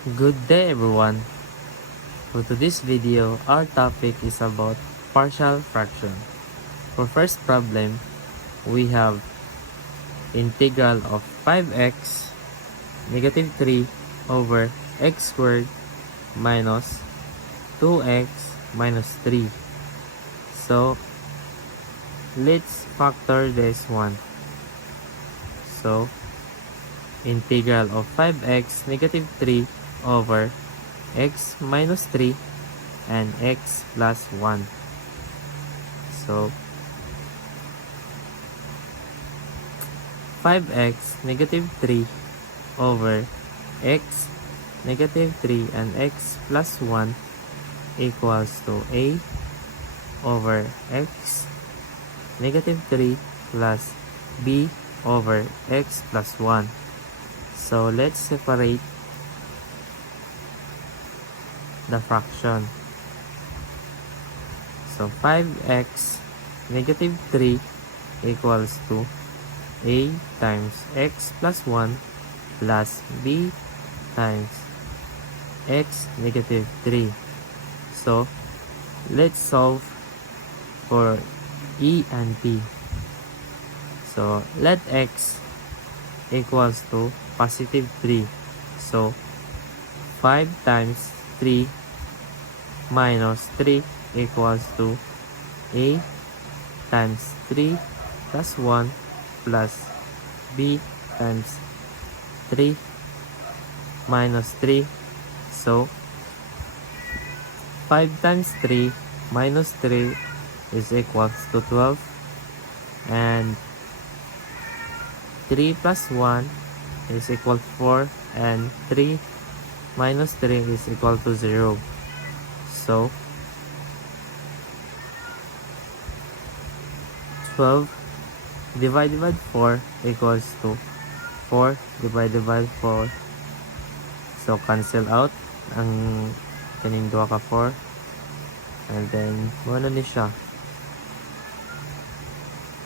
Good day everyone. For today's video, our topic is about partial fraction. For first problem, we have integral of 5x negative 3 over x squared minus 2x minus 3. So, let's factor this one. So, integral of 5x negative 3 over x minus 3 and x plus 1. So 5x negative 3 over x negative 3 and x plus 1 equals to a over x negative 3 plus b over x plus 1. So let's separate the fraction. So 5x negative 3 equals to a times x plus 1 plus b times x negative 3. So let's solve for e and b. So let x equals to positive 3. So 5 times 3 minus 3 equals to a times 3 plus 1 plus b times 3 minus 3. So 5 times 3 minus 3 is equals to 12, and 3 plus 1 is equal to 4, and 3 minus 3 is equal to 0. So 12 divided by 4 equals to 4 divided by 4. So cancel out ang kaning duha ka 4, and then wala ni siya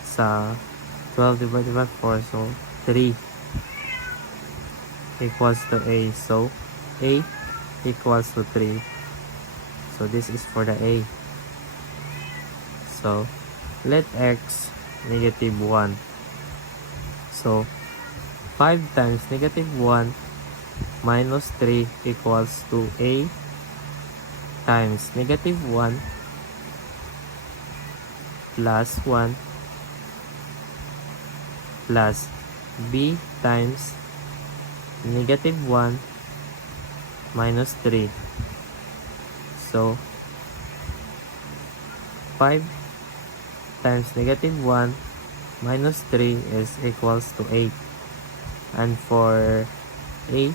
sa 12 divided by 4. So 3 equals to a. So a equals to 3. So this is for the a. So let x negative 1. So 5 times negative 1 minus 3 equals to a times negative 1 plus 1 plus b times negative 1 minus 3. So 5 times negative 1 minus 3 is equals to 8. And for a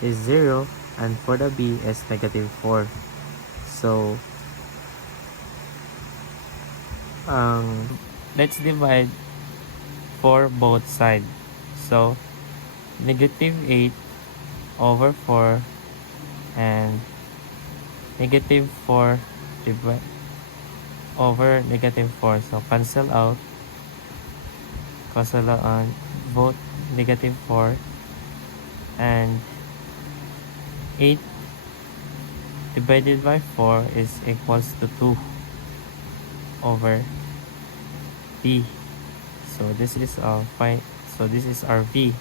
is 0, and for the b is negative 4. So let's divide for both sides. So negative 8 over 4 and negative 4 divided over negative 4. So cancel out on both negative 4, and 8 divided by 4 is equals to 2 over b. So this is our v.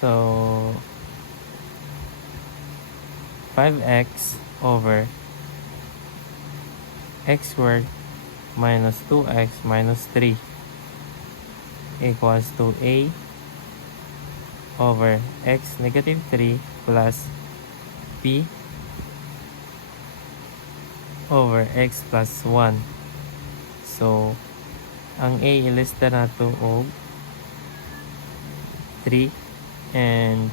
So 5x over x squared minus 2x minus 3 equals to a over x negative 3 plus b over x plus 1. So ang a ilista nato og 3, and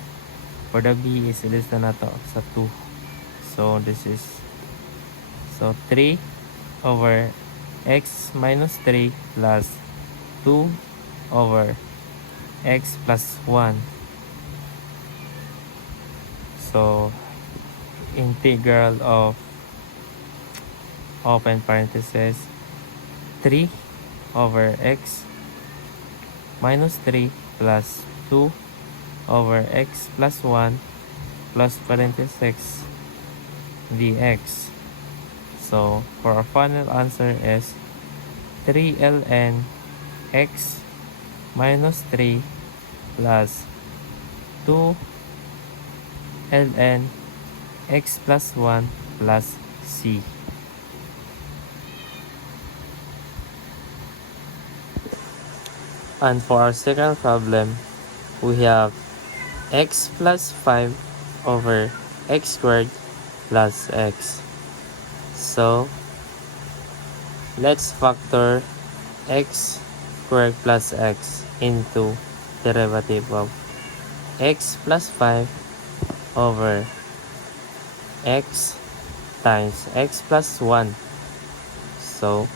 for the b is ilista nato sa 2. So this is 3 over x minus 3 plus 2 over x plus 1. So integral of open parenthesis 3 over x minus 3 plus 2 over x plus 1 plus parenthesis dx. So for our final answer is 3 ln x minus 3 plus 2 ln x plus 1 plus c. And for our second problem, we have x plus 5 over x squared plus x. So let's factor x squared plus x into derivative of x plus 5 over x times x plus 1. So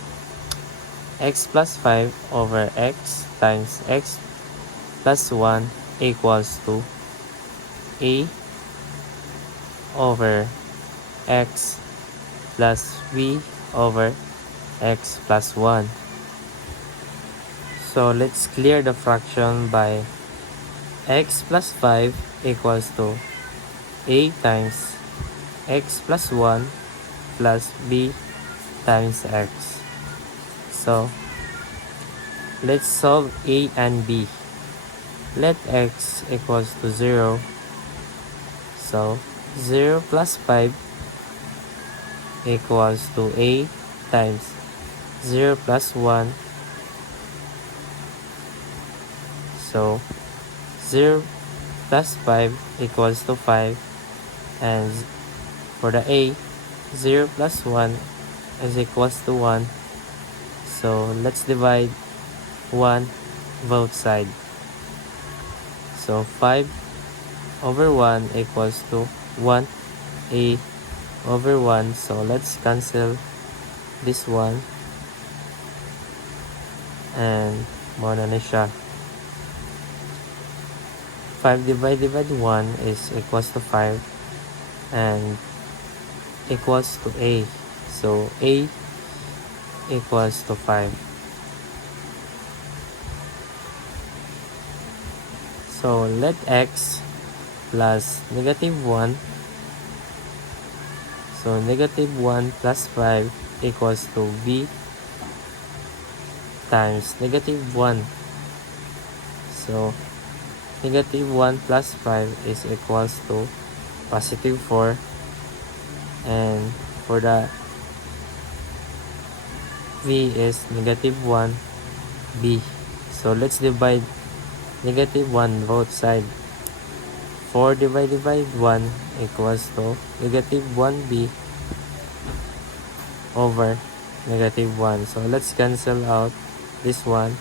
x plus 5 over x times x plus 1 equals to a over x plus b over x plus 1. So let's clear the fraction by x plus 5 equals to a times x plus 1 plus b times x. So let's solve a and b. Let x equals to 0. So 0 plus 5 equals to a times 0 plus 1. So 0 plus 5 equals to 5, and for the a, 0 plus 1 is equals to 1. So let's divide 1 both sides. So 5 over 1 equals to 1 a over 1. So let's cancel this one, and more na siya. 5 divided by 1 is equals to 5 and equals to a. So a equals to 5. So let x plus negative 1. So negative 1 plus 5 equals to b times negative 1. So negative 1 plus 5 is equals to positive 4. And for the v is negative 1 b. So let's divide negative 1 both sides. 4 divided by 1 equals to negative 1b over negative 1. So let's cancel out this one.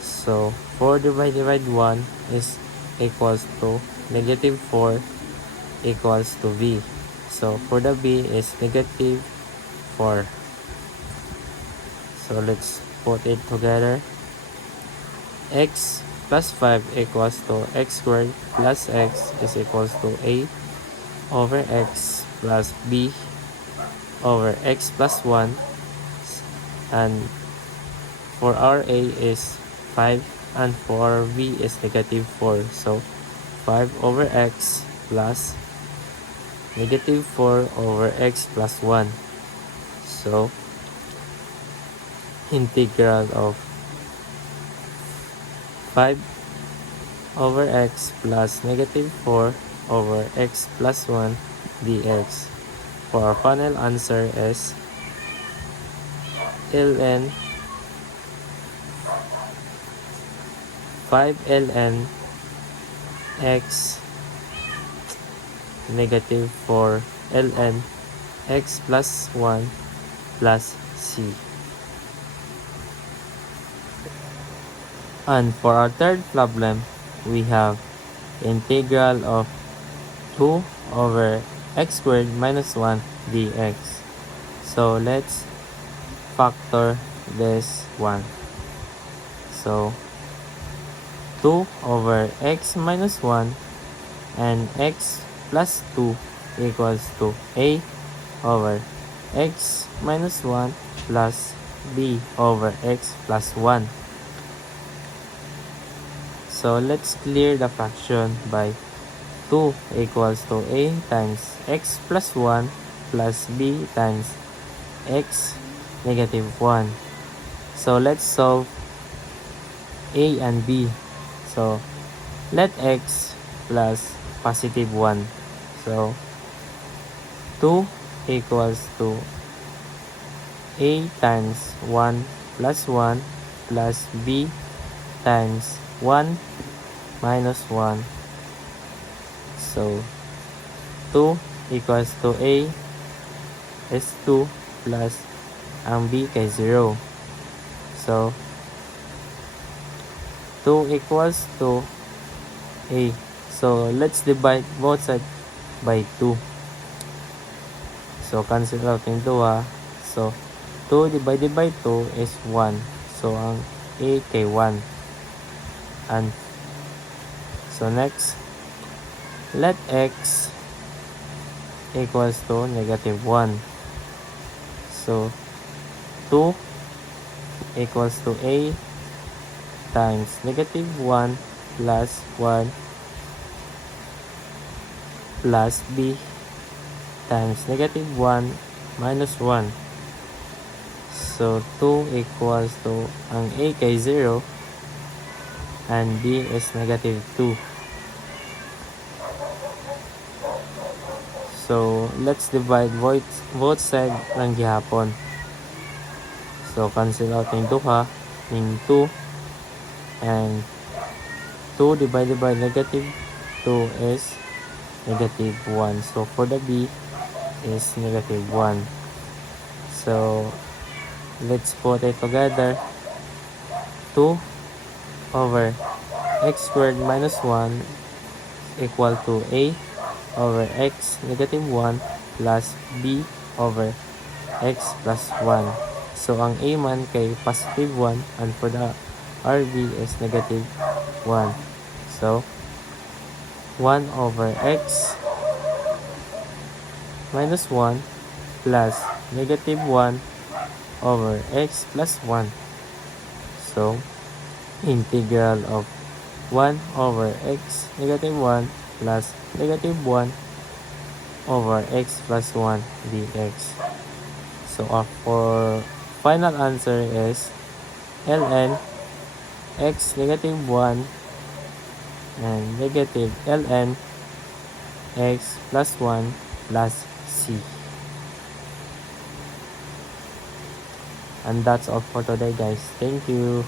So 4 divided by 1 is equals to negative 4 equals to b. So for the b is negative 4. So let's put it together. X plus 5 equals to x squared plus x is equals to a over x plus b over x plus 1, and for our a is 5 and for our b is negative 4. So 5 over x plus negative 4 over x plus 1. So integral of 5 over x plus negative 4 over x plus 1 dx. For our final answer is ln 5 ln x negative 4 ln x plus 1 plus c. And for our third problem, we have integral of 2 over x squared minus 1 dx. So let's factor this one. So 2 over x minus 1 and x plus 2 equals to a over x minus 1 plus b over x plus 1. So let's clear the fraction by 2 equals to a times x plus 1 plus b times x negative 1. So let's solve a and b. So let x plus positive 1. So 2 equals to a times 1 plus 1 plus b times 1 minus 1. So 2 equals to a is 2 plus ang b kay 0. So 2 equals to a. So let's divide both sides by 2. So cancel out yung 2 So 2 divided by 2 is 1. So ang a kay 1. And so next, let x equals to negative 1. So 2 equals to a times negative 1 plus 1 plus b times negative 1 minus 1. So 2 equals to ang a kay 0 and b is negative 2. So let's divide both sides ng gihapon. So cancel out yung 2 yung 2 and 2 divided by negative 2 is negative 1. So for the b is negative 1. So let's put it together. 2 over x squared minus 1 equal to a over x negative 1 plus b over x plus 1. So ang a man kay positive 1 and for the rb is negative 1. So 1 over x minus 1 plus negative 1 over x plus 1. So integral of 1 over x negative 1 plus negative 1 over x plus 1 dx. So our final answer is ln x negative 1 and negative ln x plus 1 plus c. And that's all for today, guys. Thank you.